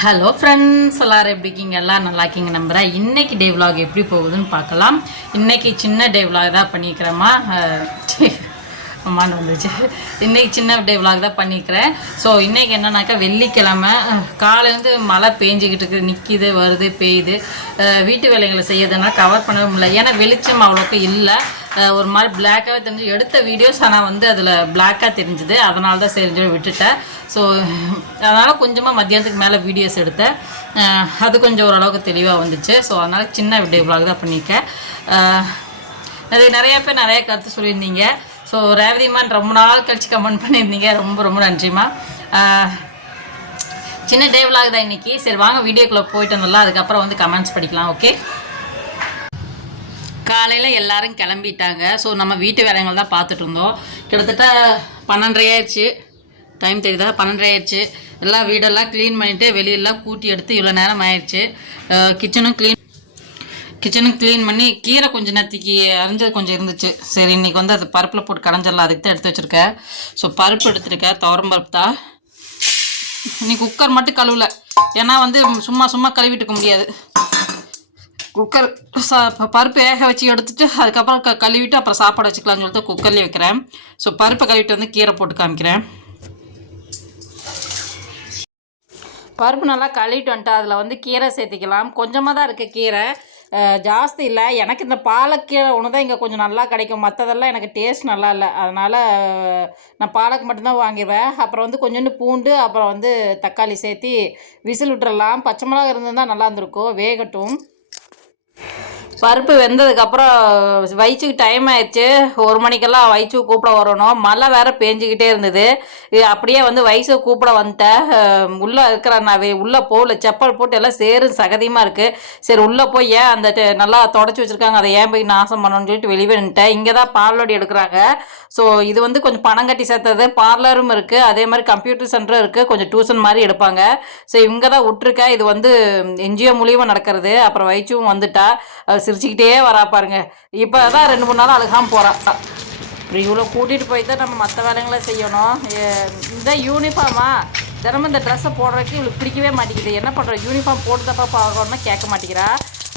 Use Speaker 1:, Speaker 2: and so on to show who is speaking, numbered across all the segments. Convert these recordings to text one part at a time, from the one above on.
Speaker 1: Hello friends எல்லாரும் எப்படி இருக்கீங்க? எல்லாம் நல்லா இருக்கீங்க நம்புகிறேன் இன்னைக்கு டே விலாக் எப்படி போகுதுன்னு பார்க்கலாம். இன்னைக்கு சின்ன டே விலாக் தான் பண்ணிக்கிறோமா அம்மான்னு வந்துச்சு. இன்னைக்கு சின்ன டே vlog தான் பண்ணிக்கிறேன் ஸோ இன்னைக்கு என்னன்னாக்கா வெள்ளிக்கிழமை காலையிலேருந்து மழை பேஞ்சிக்கிட்டு இருக்குது நிற்கிது வருது பெய்யுது. வீட்டு வேலைகளை செய்யறதுனா கவர் பண்ண முடியல. ஏன்னா வெளிச்சம் அவ்வளோக்கு இல்லை. ஒரு மாதிரி பிளாக்காகவே தெரிஞ்சு எடுத்த வீடியோஸ் ஆனால் வந்து அதில் பிளாக்காக தெரிஞ்சுது. அதனால தான் சரி விட்டுட்டேன். ஸோ அதனால் கொஞ்சமாக மத்தியானத்துக்கு மேலே வீடியோஸ் எடுத்தேன். அது கொஞ்சம் ஓரளவுக்கு தெளிவாக வந்துச்சு. ஸோ அதனால் சின்ன வீடியோ vlog தான் பண்ணியிருக்கேன் நிறைய நிறையா நிறைய பேர் நிறைய கருத்து சொல்லியிருந்தீங்க. ஸோ ரேவதிமான் ரொம்ப நாள் கழிச்சு கமெண்ட் பண்ணியிருந்தீங்க. ரொம்ப ரொம்ப நன்றிம்மா. சின்ன டே vlog தான் இன்னைக்கு. சரி வாங்க வீடியோக்குள்ளே போயிட்டு வந்துடலாம். அதுக்கப்புறம் வந்து கமெண்ட்ஸ் படிக்கலாம் ஓகே காலையில் எல்லாரும் கிளம்பிட்டாங்க. ஸோ நம்ம வீட்டு வேலைகள் தான் பார்த்துட்டு இருந்தோம். கிட்டத்தட்ட பன்னெண்டரை ஆயிடுச்சு. டைம் தெரியுதா? பன்னெண்டரை ஆயிடுச்சு. எல்லாம் வீடெல்லாம் க்ளீன் பண்ணிவிட்டு வெளியெல்லாம் கூட்டி எடுத்து இவ்வளோ நேரம் ஆயிடுச்சு. கிச்சனும் க்ளீன் கிச்சனுக்கு க்ளீன் பண்ணி கீரை கொஞ்சம் நேற்றுக்கு அரைஞ்சது கொஞ்சம் இருந்துச்சு. சரி இன்னைக்கு வந்து அது பருப்பில் போட்டு கடைஞ்சிடலாம். அதுக்கு தான் எடுத்து வச்சுருக்கேன். ஸோ பருப்பு எடுத்துருக்கேன். துவரம் பருப்பு தான். இன்னைக்கு குக்கர் மட்டும் கழுவல. ஏன்னா வந்து சும்மா சும்மா கழுவிட்டு இருக்க முடியாது. குக்கர் சா ப- பருப்பு வேக வச்சு எடுத்துட்டு அதுக்கப்புறம் க கழுவிட்டு அப்புறம் சாப்பாடு வச்சுக்கலாம்னு சொல்லிட்டு குக்கர்லேயே வைக்கிறேன். ஸோ பருப்பை கழுவிட்டு வந்து கீரை போட்டு காமிக்கிறேன். பருப்பு நல்லா கழுவிட்டு வந்துட்டு. அதில் வந்து கீரை சேர்த்திக்கலாம். கொஞ்சமாக தான் இருக்குது கீரை. ஜாஸ்தி இல்லை. எனக்கு இந்த பாலக்கீரை ஒன்று தான் இங்கே கொஞ்சம் நல்லா கிடைக்கும். மற்றதெல்லாம் எனக்கு டேஸ்ட் நல்லா இல்லை. அதனால் நான் பாலக் மட்டும்தான் வாங்கிடுவேன் அப்புறம் வந்து கொஞ்சோண்டு பூண்டு அப்புறம் வந்து தக்காளி சேர்த்தி விசில் விட்டுறலாம். பச்சை மிளகா இருந்திருந்தால் நல்லா இருந்திருக்கும். வேகட்டும். பருப்பு வெந்ததுக்கப்புறம் வயிற்றுக்கு டைம் ஆயிடுச்சு. ஒரு மணிக்கெல்லாம் வயிற்று கூப்பிட வரணும். மழை வேற பேஞ்சிக்கிட்டே இருந்தது. அப்படியே வந்து வயசு கூப்பிட வந்துட்டேன். உள்ளே இருக்கிற நான் உள்ளே போகல. செப்பல் போட்டு எல்லாம் சேரு சகதியமாக இருக்குது சரி உள்ளே போய் ஏன் அந்த டெ- நல்லா தொடச்சி வச்சுருக்காங்க. அதை ஏன் போய் நாசம் பண்ணணும்னு சொல்லிட்டு வெளியே நின்ட்டேன் இங்கே தான் பார்லோடி எடுக்கிறாங்க. ஸோ இது வந்து கொஞ்சம் பணம் கட்டி சேர்த்தது. பார்லரும் இருக்குது அதே மாதிரி கம்ப்யூட்டர் சென்டரும் இருக்குது கொஞ்சம் டியூஷன் மாதிரி எடுப்பாங்க. ஸோ இங்கே தான் விட்ருக்கேன் இது வந்து என்ஜிஓ மூலியமாக நடக்கிறது. அப்புறம் வயிற்றும் வந்துட்டா. சிரிச்சுக்கிட்டே வரா பாருங்க. இப்போ தான் ரெண்டு மூணு நாள் அழுகாமல் போகிறா இப்படி இவ்வளோ கூட்டிகிட்டு போய் தான் நம்ம மற்ற வேலைங்களை செய்யணும். இந்த யூனிஃபார்மா தினமும் இந்த ட்ரெஸ்ஸை போடுறதுக்கு இவளுக்கு பிடிக்கவே மாட்டேங்குது. என்ன பண்ணுறோம் யூனிஃபார்ம் போட்டு தப்பா பார்க்கணும்னா கேட்க மாட்டேங்கிறா.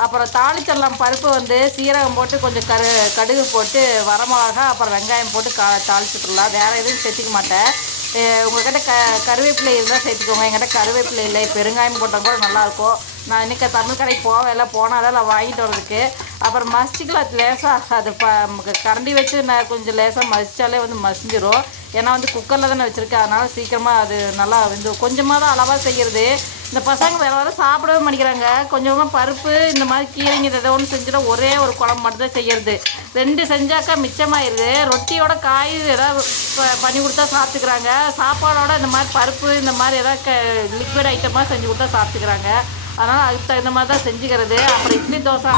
Speaker 1: அப்புறம் தாளிச்சிடலாம். பருப்பு வந்து சீரகம் போட்டு கொஞ்சம் கரு கடுகு போட்டு வரமிளகா அப்புறம் வெங்காயம் போட்டு கா தாளிச்சுட்டுலாம் வேறு எதுவும் சேர்த்துக்க மாட்டேன். உங்கள்கிட்ட க கருவேப்பிலை இருந்தால் சேர்த்துக்கோங்க. எங்கிட்ட கருவேப்பிலை இல்லை. பெருங்காயம் போட்டால் கூட நல்லாயிருக்கும் நான் இன்றைக்கி தமிழ் கடைக்கு போவேல போனால் தான் நான் வாங்கிட்டு வரதுக்கு அப்புறம் மசிச்சுக்கலாம் அது லேசாக அது ப கரண்டி வச்சு நான் கொஞ்சம் லேசாக மசித்தாலே வந்து மசிஞ்சிடும் ஏன்னா வந்து குக்கரில் தானே வச்சுருக்கேன். அதனால் சீக்கிரமாக அது நல்லா வந்து கொஞ்சமாக தான் அளவாக செய்கிறது இந்த பசங்க வேறு வேறு சாப்பிடவே மாட்டேங்கிறாங்க. கொஞ்சமாக பருப்பு இந்த மாதிரி கீரைங்க ஏதோ ஒன்று செஞ்சுட்டா ஒரே ஒரு குழம்பு மட்டும் தான் ரெண்டு செஞ்சாக்கா மிச்சமாயிருது. ரொட்டியோட காய் ஏதாவது ப- பண்ணி கொடுத்தா சாப்பிட்டுக்கிறாங்க. சாப்பாடோட இந்த மாதிரி பருப்பு இந்த மாதிரி ஏதாவது க லிக்விட் ஐட்டமாக செஞ்சு கொடுத்தா சாப்பிட்டுக்கிறாங்க. அதனால் அதுக்கு தகுந்த மாதிரி தான் செஞ்சுக்கிறது. அப்புறம் இட்லி தோசை.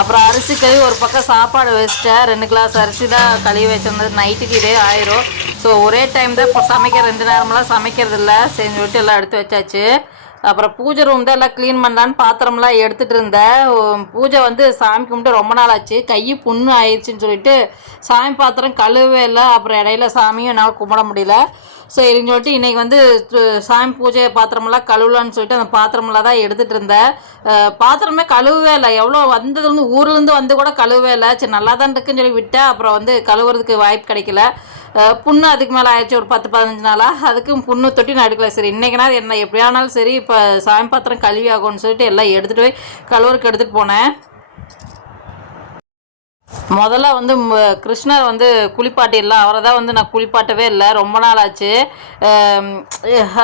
Speaker 1: அப்புறம் அரிசி கழுவி ஒரு பக்கம் சாப்பாடு வச்சிட்டேன். ரெண்டு கிளாஸ் அரிசி தான் கழுவி வச்சிருந்தது நைட்டுக்கு இதே ஆயிரும். ஸோ ஒரே டைம் தான் இப்போ சமைக்க ரெண்டு நேரமெல்லாம் சமைக்கிறது இல்லை. செஞ்சு விட்டு எல்லாம் எடுத்து வச்சாச்சு. அப்புறம் பூஜை ரூம் தான் எல்லாம் க்ளீன் பண்ணலான்னு பாத்திரம்லாம் எடுத்துகிட்டு இருந்தேன். பூஜை வந்து சாமி கும்பிட்டு ரொம்ப நாள் ஆச்சு. கை புண்ணு ஆயிடுச்சுன்னு சொல்லிட்டு சாமி பாத்திரம் கழுவே இல்லை. அப்புறம் இடையில சாமியும் என்னால் கும்பிட முடியல. சரின்னு சொல்லிட்டு இன்றைக்கி வந்து சாமி பூஜை பாத்திரமெல்லாம் கழுவலான்னு சொல்லிட்டு அந்த பாத்திரமெல்லாம் தான் எடுத்துகிட்டு இருந்தேன் பாத்திரமே கழுவவே இல்லை. எவ்வளோ வந்ததுலேருந்து ஊர்லேருந்து வந்து கூட கழுவவே இல்லை. சரி நல்லா தான் இருக்குன்னு சொல்லி விட்டேன். அப்புறம் வந்து கழுவுறதுக்கு வாய்ப்பு கிடைக்கல. புண்ணு அதுக்கு மேலே ஆயிடுச்சு. ஒரு பத்து பதினஞ்சு நாளாக அதுக்கும் புண்ணு தொட்டி நான் எடுக்கல. சரி இன்றைக்கினா என்ன எப்படியானாலும் சரி இப்போ சாமி பாத்திரம் கழுவி ஆகும்னு சொல்லிட்டு எல்லாம் எடுத்துகிட்டு போய் கழுவுறதுக்கு எடுத்துகிட்டு போனேன். முதல்ல வந்து கிருஷ்ணர் வந்து குளிப்பாட்டிடலாம். அவரை தான் வந்து நான் குளிப்பாட்டவே இல்லை. ரொம்ப நாள் ஆச்சு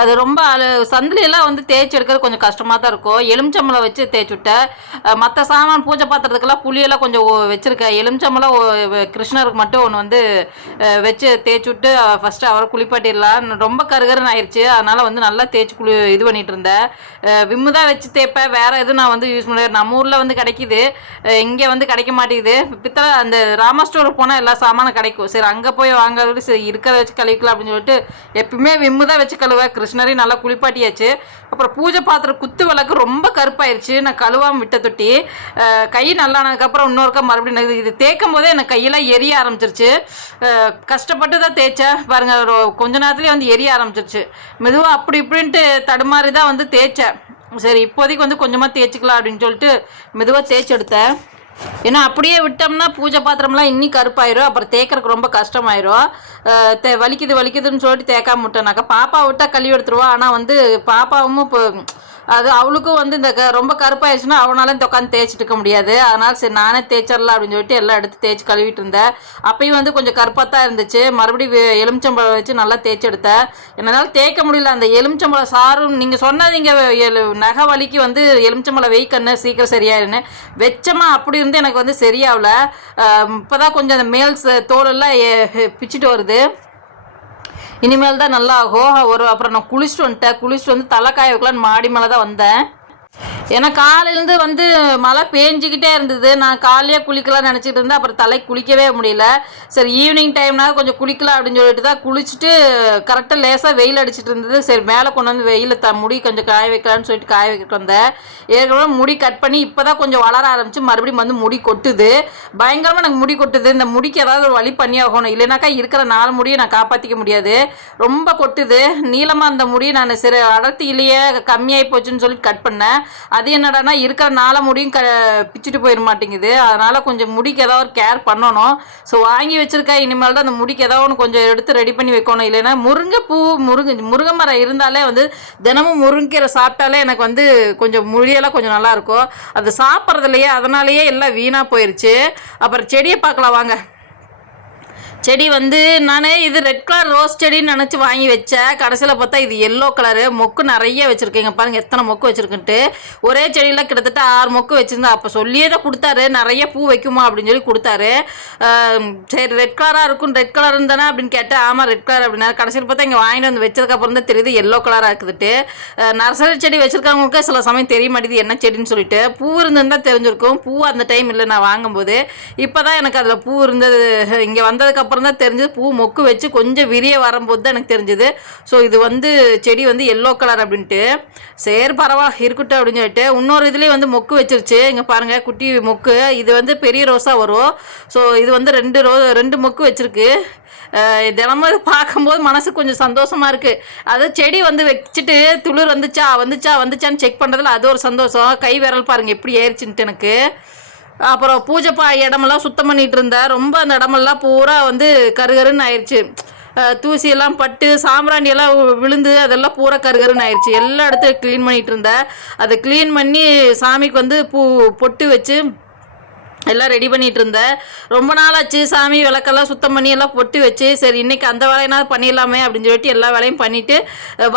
Speaker 1: அது ரொம்ப அழு- சந்திலியெல்லாம் வந்து தேய்ச்சி எடுக்கிறது கொஞ்சம் கஷ்டமாக தான் இருக்கும். எலுமிச்சம்பழம் வச்சு தேய்ச்சி விட்டேன் மற்ற சாமான் பூஜை பாத்திரத்துக்கெல்லாம் புளியெல்லாம் கொஞ்சம் வச்சுருக்கேன் வச்சிருக்கேன். எலுமிச்சம்பழம் கிருஷ்ணருக்கு மட்டும் ஒன்று வந்து வச்சு தேய்ச்சி விட்டு ஃபஸ்ட்டு அவரை குளிப்பாட்டிடலாம். ரொம்ப கருகருன்னு ஆயிடுச்சு அதனால் வந்து நல்லா தேய்ச்சி குளி இது பண்ணிகிட்டு இருந்தேன். விம்மு தான் வச்சு தேய்ப்பேன். வேறு எதுவும் நான் வந்து யூஸ் பண்ண நம்ம ஊரில் வந்து கிடைக்கிது. இங்கே வந்து கிடைக்க மாட்டேங்குது. பக்கத்தில் அந்த ராமா ஸ்டோருக்கு போனால் எல்லா சாமானும் கிடைக்கும். சரி அங்கே போய் வாங்குறது சரி இருக்கிறத வச்சு கழுவிக்கலாம் அப்படின்னு சொல்லிட்டு எப்பயுமே விம்மு தான் வச்சு கழுவேன் கிருஷ்ணரையும் நல்லா குளிப்பாட்டியாச்சு. அப்புறம் பூஜை பாத்திரம் குத்து விளக்கு ரொம்ப கருப்பாயிருச்சு. நான் கழுவாமல் விட்ட தொட்டி. கை கை நல்லானதுக்கப்புறம் இன்னொருக்கா மறுபடியும் நான் இது தேய்க்கும் போதே எனக்கு கையெல்லாம் எரிய ஆரம்பிச்சிருச்சு. கஷ்டப்பட்டு தான் தேய்ச்சேன். பாருங்கள் கொஞ்ச நேரத்துலேயே வந்து எரிய ஆரம்பிச்சிருச்சு. மெதுவாக அப்படி இப்படின்ட்டு தடுமாறி தான் வந்து தேய்ச்சேன். சரி இப்போதைக்கு வந்து கொஞ்சமாக தேய்ச்சிக்கலாம் அப்படின்னு சொல்லிட்டு மெதுவாக தேய்ச்சி எடுத்தேன். ஏன்னா அப்படியே விட்டோம்னா பூஜை பாத்திரம்லாம் இன்னி கருப்பாயிரும். அப்புறம் தேக்கிறதுக்கு ரொம்ப கஷ்டமாயிரும். தே வலிக்குது வலிக்குதுன்னு சொல்லிட்டு தேய்க்காம விட்டோம்னாக்கா பாப்பா விட்டா கழுவி எடுத்துருவோம் ஆனால் வந்து பாப்பாவும் இப்போ அது அவளுக்கும் வந்து இந்த க ரொம்ப கருப்பாயிடுச்சுன்னா அவனால இந்த உட்காந்து தேய்ச்சிட்டு இருக்க முடியாது. அதனால சரி நானே தேய்ச்சிடலாம் அப்படின்னு சொல்லிட்டு எல்லாம் எடுத்து தேய்ச்சி கழுவிட்டு இருந்தேன். அப்பயும் வந்து கொஞ்சம் கருப்பாக தான் இருந்துச்சு. மறுபடியும் எலுமிச்சம்பழம் வச்சு நல்லா தேய்ச்சி எடுத்தேன். என்னால் தேய்க்க முடியல. அந்த எலுமிச்சம்பழம் சாரும் நீங்கள் சொன்னதீங்க நகை வலிக்கு வந்து எலுமிச்சம்பழம் வெய்க்கண்ணு சீக்கிரம் சரியாயிருன்னு. வெச்சமாக அப்படி இருந்து எனக்கு வந்து சரியாகல. இப்போ தான் கொஞ்சம் அந்த மேல் ச- தோலெல்லாம் பிச்சுட்டு வருது. இனிமேல் தான் நல்லா ஆகும் ஒரு அப்புறம் நான் குளிச்சுட்டு வந்துட்டேன். குளிச்சுட்டு வந்து தலை காய வைக்கலான்னு மாடி மேலே தான் வந்தேன். ஏன்னா காலையிலேருந்து வந்து மழை பேஞ்சிக்கிட்டே இருந்தது. நான் காலையே குளிக்கலாம்னு நினச்சிட்டு இருந்தேன். அப்புறம் தலை குளிக்கவே முடியல. சரி ஈவினிங் டைம்னா கொஞ்சம் குளிக்கலாம் அப்படின்னு சொல்லிட்டு தான் குளிச்சுட்டு கரெக்டாக லேசாக வெயில் அடிச்சிட்டு இருந்தது. சரி மேலே கொண்டு வந்து வெயில் த முடி கொஞ்சம் காய வைக்கலான்னு சொல்லிட்டு காய வைக்கிட்டு வந்தேன். ஏற்கனவே முடி கட் பண்ணி இப்போ தான் கொஞ்சம் வளர ஆரம்பிச்சு மறுபடியும் வந்து முடி கொட்டுது. பயங்கரமாக எனக்கு முடி கொட்டுது. இந்த முடிக்கு ஏதாவது ஒரு வழி பண்ணி ஆகணும். இல்லைனாக்கா இருக்கிற நாலு முடியை நான் காப்பாற்றிக்க முடியாது. ரொம்ப கொட்டுது. நீளமாக அந்த முடியை நான் சரி அடர்த்தி இல்லையே கம்மியாகி போச்சுன்னு சொல்லி கட் பண்ணேன். அது என்னடான்னா இருக்கிற நாள முடியும் க பிச்சுட்டு போயிட மாட்டேங்குது. அதனால் கொஞ்சம் முடிக்கு ஏதாவது ஒரு கேர் பண்ணணும். ஸோ வாங்கி வச்சிருக்கா இனிமேல் தான் அந்த முடிக்கு ஏதாவது ஒன்று கொஞ்சம் எடுத்து ரெடி பண்ணி வைக்கணும். இல்லைன்னா முருங்கைப்பூ முருங்கை முருங்கை மரம் இருந்தாலே வந்து தினமும் முருங்கீரை சாப்பிட்டாலே எனக்கு வந்து கொஞ்சம் முடியெல்லாம் கொஞ்சம் நல்லாயிருக்கும் அது சாப்பிட்றதுலையே அதனாலேயே எல்லாம் வீணாக போயிடுச்சு அப்புறம் செடியை பார்க்கலாம் வாங்க. செடி வந்து நான் இது ரெட் கலர் ரோஸ் செடின்னு நினச்சி வாங்கி வச்சேன். கடைசியில் பார்த்தா இது எல்லோ கலரு மொக்கு நிறைய வச்சுருக்கீங்க பாருங்கள் எத்தனை மொக்கு வச்சுருக்குன்ட்டு. ஒரே செடியில் கிட்டத்தட்ட ஆறு மொக்கு வச்சுருந்தா. அப்போ சொல்லியே தான் கொடுத்தாரு. நிறைய பூ வைக்குமா அப்படின்னு சொல்லி கொடுத்தாரு. சரி ரெட் கலராக இருக்கும். ரெட் கலர் இருந்தானே அப்படின்னு கேட்டேன். ஆமாம் ரெட் கலர் அப்படின்னா கடைசியில் பார்த்தா இங்கே வாங்கிட்டு வந்து வச்சதுக்கப்புறம் தான் தெரியுது எல்லோ கலராக இருக்குதுட்டு நர்சரி செடி வச்சுருக்கவங்களுக்கு சில சமயம் தெரிய மாட்டேங்குது என்ன செடின்னு சொல்லிட்டு. பூ இருந்திருந்தா தெரிஞ்சிருக்கும். பூ அந்த டைம் இல்லை நான் வாங்கும்போது. இப்போ தான் எனக்கு அதில் பூ இருந்தது இங்கே வந்ததுக்கப்புறம் அப்புறம் தான் தெரிஞ்சது. பூ மொக்கு வச்சு கொஞ்சம் விரிய வரும்போது தான் எனக்கு தெரிஞ்சது. ஸோ இது வந்து செடி வந்து எல்லோ கலர் அப்படின்ட்டு. சரி பரவாயில்ல இருக்கட்டும் அப்படின்னு சொல்லிட்டு. இன்னொரு இதுலேயே வந்து மொக்கு வச்சிருச்சு. இங்கே பாருங்கள் குட்டி மொக்கு. இது வந்து பெரிய ரோஸாக வரும். ஸோ இது வந்து ரெண்டு ரோ ரெண்டு மொக்கு வச்சிருக்கு. தினமும் இது பார்க்கும்போது மனசு கொஞ்சம் சந்தோஷமாக இருக்குது அது செடி வந்து வச்சுட்டு துளிர் வந்துச்சா வந்துச்சா வந்துச்சான்னு செக் பண்ணுறதுல அது ஒரு சந்தோஷம். கை விரல் பாருங்கள் எப்படி ஏறிச்சுன்ட்டு எனக்கு. அப்புறம் பூஜை பா இடமெல்லாம் சுத்தம் பண்ணிட்டு இருந்தேன் ரொம்ப அந்த இடமெல்லாம் பூரா வந்து கருகருன்னு ஆயிடுச்சு தூசியெல்லாம் பட்டு சாம்பிராணி எல்லாம் விழுந்து அதெல்லாம் பூரா கருகருன்னு ஆயிடுச்சு எல்லா இடத்தையும் க்ளீன் பண்ணிட்டு இருந்தேன் அதை க்ளீன் பண்ணி சாமிக்கு வந்து பூ பொட்டு வச்சு எல்லாம் ரெடி பண்ணிட்டு இருந்தேன் ரொம்ப நாள் ஆச்சு சாமி விளக்கெல்லாம் சுத்தம் பண்ணி எல்லாம் பொட்டி வச்சு சரி இன்னைக்கு அந்த வேலையினா பண்ணிடலாமே அப்படின்னு சொல்லிட்டு எல்லா வேலையும் பண்ணிட்டு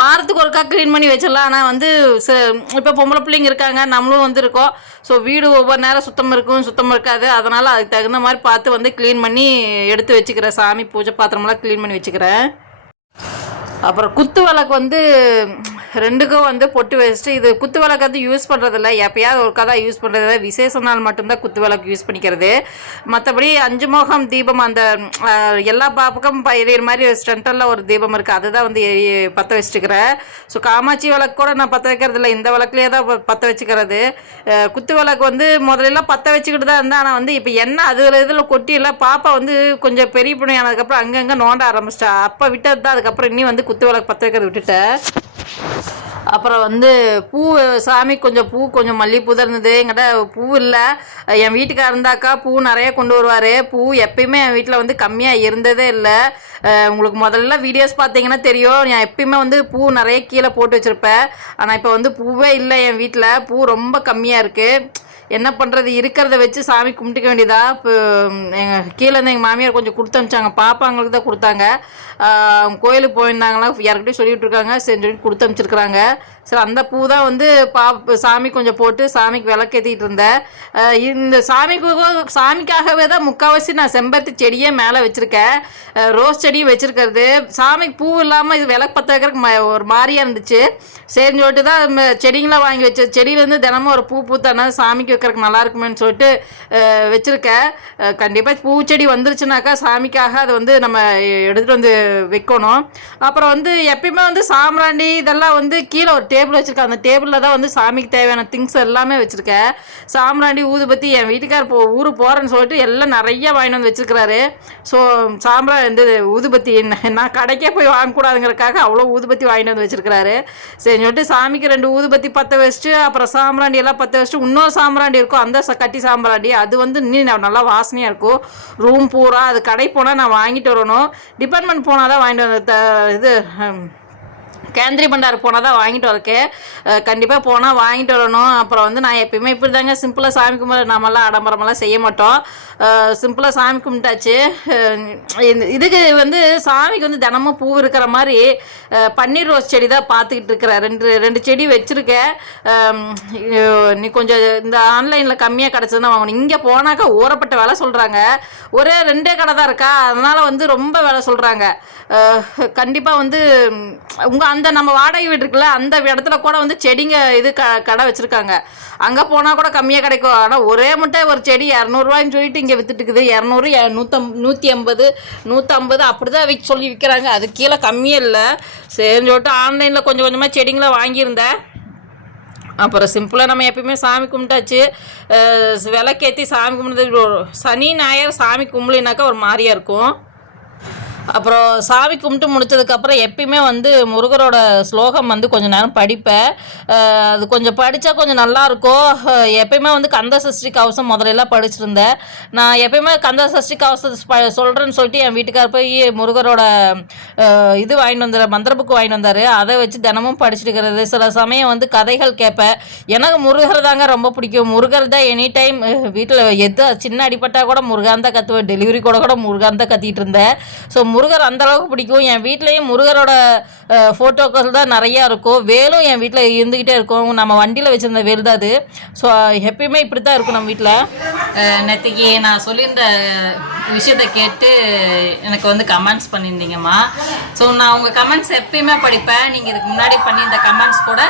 Speaker 1: வாரத்துக்கு ஒருக்கா க்ளீன் பண்ணி வச்சிடலாம். ஆனால் வந்து இப்போ பொம்பளை பிள்ளைங்க இருக்காங்க நம்மளும் வந்து இருக்கோம். ஸோ வீடு ஒவ்வொரு நேரம் சுத்தம் இருக்கும் சுத்தம் இருக்காது. அதனால் அதுக்கு தகுந்த மாதிரி பார்த்து வந்து க்ளீன் பண்ணி எடுத்து வச்சுக்கிறேன். சாமி பூஜை பாத்திரமெல்லாம் க்ளீன் பண்ணி வச்சுக்கிறேன். அப்புறம் குத்து விளக்கு வந்து ரெண்டுக்கும் வந்து பொட்டு வச்சுட்டு இது குத்து விளக்கு வந்து யூஸ் பண்ணுறதில்ல எப்பயாவது ஒரு கதை யூஸ் பண்ணுறது விசேஷ நாள் மட்டும்தான் குத்து விளக்கு யூஸ் பண்ணிக்கிறது. மற்றபடி அஞ்சு மோகம் தீபம் அந்த எல்லா பாப்புக்கும் எரியிற மாதிரி ஸ்டென்டரில் ஒரு தீபம் இருக்குது அதுதான் வந்து பற்ற வச்சுட்டுக்கிறேன் ஸோ காமாட்சி விளக்கு கூட நான் பற்ற வைக்கிறதில்ல. இந்த விளக்குலேயே தான் ப- பற்ற வச்சுக்கிறது. குத்து விளக்கு வந்து முதல்லலாம் பற்ற வச்சுக்கிட்டு தான் இருந்தேன். ஆனால் வந்து இப்போ என்ன அதில் இதில் கொட்டி இல்லை பாப்பா வந்து கொஞ்சம் பெரிய பிள்ளை ஆனதுக்கப்புறம் அங்கங்கே நோண்ட ஆரம்பிச்சிட்டா. அப்போ விட்டது தான் அதுக்கப்புறம் இன்னி வந்து குத்து விளக்கு பற்ற வைக்கிறது விட்டுட்டேன். அப்புறம் வந்து பூ சாமி கொஞ்சம் பூ கொஞ்சம் மல்லிகைப்பூ தான் இருந்தது. எங்கிட்ட பூ இல்லை. என் வீட்டுக்காக இருந்தாக்கா பூ நிறைய கொண்டு வருவார். பூ எப்பயுமே என் வீட்டில் வந்து கம்மியாக இருந்ததே இல்லை. உங்களுக்கு முதல்ல வீடியோஸ் பார்த்தீங்கன்னா தெரியும். நான் எப்பயுமே வந்து பூ நிறைய கீழே போட்டு வச்சுருப்பேன். ஆனால் இப்போ வந்து பூவே இல்லை என் வீட்டில் பூ ரொம்ப கம்மியாக இருக்குது என்ன பண்ணுறது இருக்கிறத வச்சு சாமி கும்பிட்டுக்க வேண்டியதா? இப்போ எங்கள் கீழே இருந்து எங்கள் மாமியார் கொஞ்சம் கொடுத்து அனுப்பிச்சாங்க. பாப்பாங்களுக்கு தான் கொடுத்தாங்க. கோயிலுக்கு போயிருந்தாங்களா? யார்கிட்டயும் சொல்லிட்டு இருக்காங்க. சரி சொல்லி கொடுத்து அனுப்பிச்சிருக்கிறாங்க. சரி அந்த பூ தான் வந்து பா சாமி கொஞ்சம் போட்டு சாமிக்கு விளக்கேற்றிட்டு இருந்தேன். இந்த சாமிக்கு சாமிக்காகவே தான் முக்கால்வாசி நான் செம்பருத்தி செடியே மேலே வச்சுருக்கேன். ரோஸ் செடியும் வச்சுருக்கிறது. சாமிக்கு பூ இல்லாமல் இது விளக்கு பற்ற வைக்கிறதுக்கு ம- ஒரு மாதிரியாக இருந்துச்சு. சரின்னு சொல்லிட்டு தான் ம- செடிங்களாம் வாங்கி வச்சு செடியிலேருந்து தினமும் ஒரு பூ பூத்தானா சாமிக்கு வைக்கிறதுக்கு நல்லா இருக்குமேன்னு சொல்லிட்டு வச்சுருக்கேன் கண்டிப்பாக பூச்செடி வந்துருச்சுனாக்கா சாமிக்காக அதை வந்து நம்ம எடுத்துகிட்டு வந்து வைக்கணும். அப்புறம் வந்து எப்பயுமே வந்து சாம்பிராண்டி இதெல்லாம் வந்து கீழே ஒரு டேபிள் வச்சுருக்கேன். அந்த டேபிளில் தான் வந்து சாமிக்கு தேவையான திங்ஸ் எல்லாமே வச்சுருக்கேன். சாம்பிராண்டி ஊதுபத்தி என் வீட்டுக்கார் போ ஊர் போகிறேன்னு சொல்லிட்டு எல்லாம் நிறைய வாங்கிட்டு வந்து வச்சுருக்கிறாரு. ஸோ சாம்பிரா இந்த ஊதுபத்தி என்ன- நான் கடைக்கே போய் வாங்கக்கூடாதுங்கிறக்காக அவ்வளோ ஊதுபத்தி வாங்கிட்டு வந்து வச்சுருக்கிறாரு. சரி சொல்லிட்டு சாமிக்கு ரெண்டு ஊதுபத்தி பற்ற வச்சுட்டு அப்புறம் சாம்பிராண்டி எல்லாம் பற்ற வச்சுட்டு இன்னொரு சாம்பிராண்டி இருக்கும் அந்த கட்டி சாம்பிராண்டி அது வந்து இன்னும் நல்லா வாசனையாக இருக்கும். ரூம் பூரா அது கடை போனால் நான் வாங்கிட்டு வரணும். டிபார்ட்மெண்ட் போனால் தான் வாங்கிட்டு வந்து இது கேந்திரி பண்டார் போனால் தான் வாங்கிட்டு வரக்கு. கண்டிப்பாக போனால் வாங்கிட்டு வரணும். அப்புறம் வந்து நான் எப்பயுமே இப்படி தாங்க சிம்பிளாக சாமி கும்பிட நாமெல்லாம் ஆடம்பரமெல்லாம் செய்ய மாட்டோம். சிம்பிளாக சாமி கும்பிட்டாச்சு. இதுக்கு வந்து சாமிக்கு வந்து தினமும் பூ இருக்கிற மாதிரி பன்னீர் ரோஸ் செடி தான் பார்த்துக்கிட்டு இருக்கிறேன். ரெண்டு ரெண்டு செடி வச்சுருக்கேன். நீ கொஞ்சம் இந்த ஆன்லைனில் கம்மியாக கிடச்சதுன்னா வாங்கணும். இங்கே போனாக்கா ஊறப்பட்ட வேலை சொல்கிறாங்க ஒரே ரெண்டே கடை தான் இருக்கா. அதனால் வந்து ரொம்ப வேலை சொல்கிறாங்க கண்டிப்பாக வந்து உங்கள் அந்த நம்ம வாடகை வீடு இருக்குல்ல அந்த இடத்துல கூட வந்து செடிங்க இது க கடை வச்சுருக்காங்க. அங்கே போனால் கூட கம்மியாக கிடைக்கும். ஆனால் ஒரே முட்டை ஒரு செடி இரநூறுவான்னு சொல்லிட்டு இங்கே விற்றுட்டுக்குது இருக்குது. இரநூறு நூற்றம் நூற்றி ஐம்பது நூற்றம்பது அப்படி தான் விற்க சொல்லி விற்கிறாங்க அது கீழே கம்மியே இல்லை. சரின்னு சொல்லிட்டு ஆன்லைனில் கொஞ்சம் கொஞ்சமாக செடிங்களை வாங்கியிருந்தேன் அப்புறம் சிம்பிளாக நம்ம எப்பயுமே சாமி கும்பிட்டாச்சு. விளக்கேற்றி சாமி கும்பிட்டு சனி ஞாயிறு சாமி கும்பலினாக்கா ஒரு மாதிரியாக இருக்கும். அப்புறம் சாமி கும்பிட்டு முடிச்சதுக்கப்புறம் எப்பயுமே வந்து முருகரோட ஸ்லோகம் வந்து கொஞ்சம் நேரம் படிப்பேன். அது கொஞ்சம் படித்தா கொஞ்சம் நல்லாயிருக்கும் எப்பயுமே வந்து கந்த சஷ்டி கவசம் முதலெல்லாம் படிச்சிருந்தேன். நான் எப்பயுமே கந்த சஷ்டி கவசத்தை சொல்கிறேன்னு சொல்லிட்டு என் வீட்டுக்கார் போய் முருகரோட இது வாங்கிட்டு வந்தார் மந்திர புக்கு வாங்கிட்டு வந்தார். அதை வச்சு தினமும் படிச்சுட்டு இருக்கிறது. சில சமயம் வந்து கதைகள் கேட்பேன். எனக்கு முருகர் தாங்க ரொம்ப பிடிக்கும். முருகர் தான் எனி டைம் வீட்டில் எது சின்ன அடிப்பட்டால் கூட முருகான் தான் டெலிவரி கூட கூட முருகான் தான் கத்திட்டு இருந்தேன். ஸோ முருகர் அந்த அளவுக்கு பிடிக்கும். என் வீட்லேயும் முருகரோட ஃபோட்டோக்கள் தான் நிறையா இருக்கும். வேலும் என் வீட்டில் இருந்துக்கிட்டே இருக்கும். நம்ம வண்டியில் வச்சுருந்த வேல் தான் அது. ஸோ எப்பயுமே இப்படி தான் இருக்கும் நம்ம வீட்டில் நேற்றுக்கு நான் சொல்லியிருந்த விஷயத்தை கேட்டு எனக்கு வந்து கமெண்ட்ஸ் பண்ணியிருந்தீங்கம்மா. ஸோ நான் உங்கள் கமெண்ட்ஸ் எப்பயுமே படிப்பேன். நீங்கள் இதுக்கு முன்னாடி பண்ணியிருந்த கமெண்ட்ஸ் கூட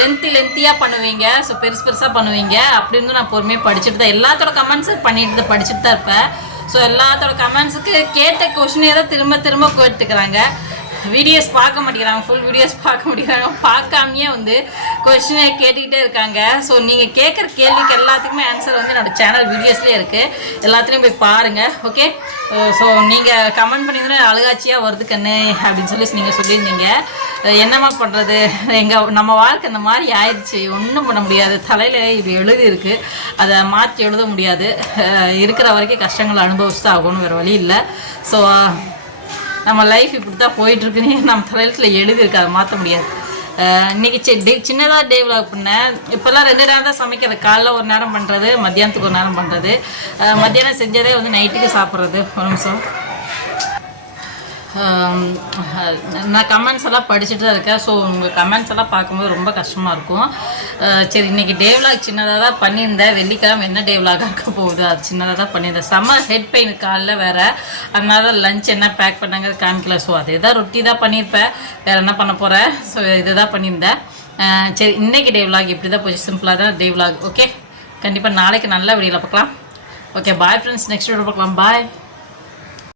Speaker 1: லென்த்தி லென்த்தியாக பண்ணுவீங்க. ஸோ பெருசு பெருசாக பண்ணுவீங்க. அப்படின்னு நான் பொறுமையாக படிச்சுட்டு தான் எல்லாத்தோட கமெண்ட்ஸும் பண்ணிட்டு தான் படிச்சுட்டு தான் இருப்பேன். ஸோ எல்லாத்தோட கமெண்ட்ஸுக்கு கேட்ட கொஷினே தான் திரும்ப திரும்ப கேட்டுக்கிறாங்க. வீடியோஸ் பார்க்க மாட்டேங்கிறாங்க. ஃபுல் வீடியோஸ் பார்க்க மாட்டேங்கிறாங்க. பார்க்காமையே வந்து கொஷினை கேட்டுக்கிட்டே இருக்காங்க. ஸோ நீங்கள் கேட்குற கேள்விக்கு எல்லாத்துக்குமே ஆன்சர் வந்து என்னோட சேனல் வீடியோஸ்லேயே இருக்குது எல்லாத்துலேயும் போய் பாருங்கள் ஓகே ஸோ uh, நீங்கள் கமெண்ட் பண்ணியிருந்தா அழுகாட்சியாக வருது கண்ணு அப்படின்னு சொல்லி நீங்கள் சொல்லியிருந்தீங்க. Uh, என்னம்மா பண்ணுறது எங்கள் நம்ம வாழ்க்கை இந்த மாதிரி ஆயிடுச்சு. ஒன்றும் பண்ண முடியாது. தலையில் இப்படி எழுதி அதை மாற்றி எழுத முடியாது. Uh, இருக்கிற வரைக்கும் கஷ்டங்களை அனுபவிச்சு தான் ஆகணும். வேறு வழி இல்லை. ஸோ நம்ம லைஃப் இப்படி தான் போயிட்டுருக்குன்னு நம்ம தலையத்தில் எழுதி அதை மாற்ற முடியாது. இன்னைக்கு சி டே சின்னதாக டே விளாக் பண்ணேன். இப்போல்லாம் ரெண்டு நேரம் தான் சமைக்கிறது. காலைல ஒரு நேரம் பண்ணுறது மத்தியானத்துக்கு ஒரு நேரம் பண்ணுறது மத்தியானம் செஞ்சதே வந்து நைட்டுக்கு சாப்பிட்றது. ஒரு நிமிஷம். நான் கமெண்ட்ஸ் எல்லாம் படிச்சுட்டு தான் இருக்கேன். ஸோ உங்கள் கமெண்ட்ஸ் எல்லாம் பார்க்கும்போது ரொம்ப கஷ்டமாக இருக்கும். சரி இன்றைக்கி டேவ்லாக் சின்னதாக தான் பண்ணியிருந்தேன். வெள்ளிக்கிழமை என்ன டேவ்லாக இருக்க போகுது? அது சின்னதாக தான் பண்ணியிருந்தேன். செம்ம ஹெட் பெயின் காலைல வேறு. அதனால தான் லஞ்ச் என்ன பேக் பண்ணாங்க காமிக்கல. ஸோ அதே தான் ரொட்டி தான் பண்ணியிருப்பேன். வேறு என்ன பண்ண போகிறேன் ஸோ இதை தான் பண்ணியிருந்தேன். சரி இன்றைக்கி டே விலாக் இப்படி தான் போச்சு. சிம்பிளாக தான் டே விலாக் ஓகே கண்டிப்பாக நாளைக்கு நல்ல வீடியோவில் பார்க்கலாம். Okay bye friends next video பார்க்கலாம். பாய்